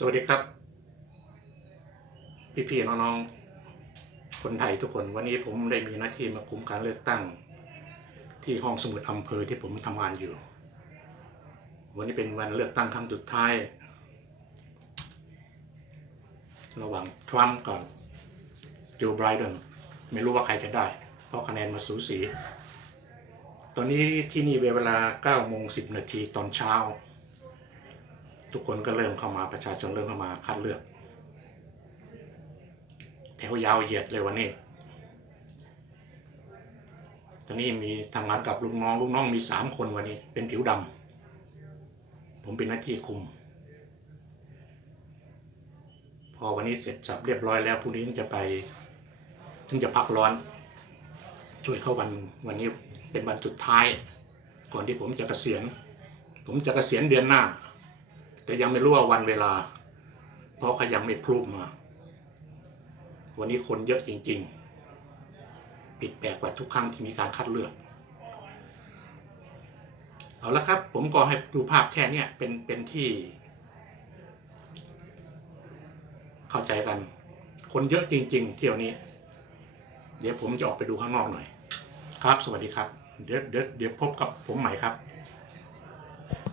สวัสดีครับ พี่ๆน้องๆคนไทยทุกคนวันนี้ผมได้มีหน้าที่มาคุมการเลือกตั้ง ที่ห้องสมุดอำเภอที่ผมทำงานอยู่ วันนี้เป็นวันเลือกตั้งครั้งสุดท้าย ระหว่างทรัมป์กับโจไบรเดนไม่รู้ว่าใครจะได้ เพราะคะแนนมาสูสี ตอนนี้ที่นี่เวลา9โมง10 นาทีตอนเช้า ทุกคนก็เริ่มเข้ามาประชาชนเริ่มเข้ามาคัดเลือก แถวยาวเหยียดเลยวันนี้ตอนนี้มีทำงานกับลูกน้องลูกน้องมีสามคนวันนี้ เป็นผิวดำผมเป็นหน้าที่คุม พอวันนี้เสร็จสับเรียบร้อยแล้วพรุ่งนี้ถึงจะไปถึงจะพักร้อน ช่วยเข้าวันวันนี้เป็นวันสุดท้าย ก่อนที่ผมจะเกษียณผมจะเกษียณเดือนหน้า แต่ยังไม่รู้ว่าวันเวลา เพราะเขายังไม่พรูฟมา วันนี้คนเยอะจริง ๆ ผิดแปลกกว่าทุกครั้งที่มีการคัดเลือก เอาละครับ ผมก็ให้ดูภาพแค่เนี้ยเป็นเป็นที่ เข้าใจกัน คนเยอะจริง ๆ เที่ยวนี้ เดี๋ยวผมจะออกไปดูข้างนอกหน่อย ครับ สวัสดีครับ เดี๋ยวเดี๋ยวเดี๋ยวพบกับผมใหม่ครับ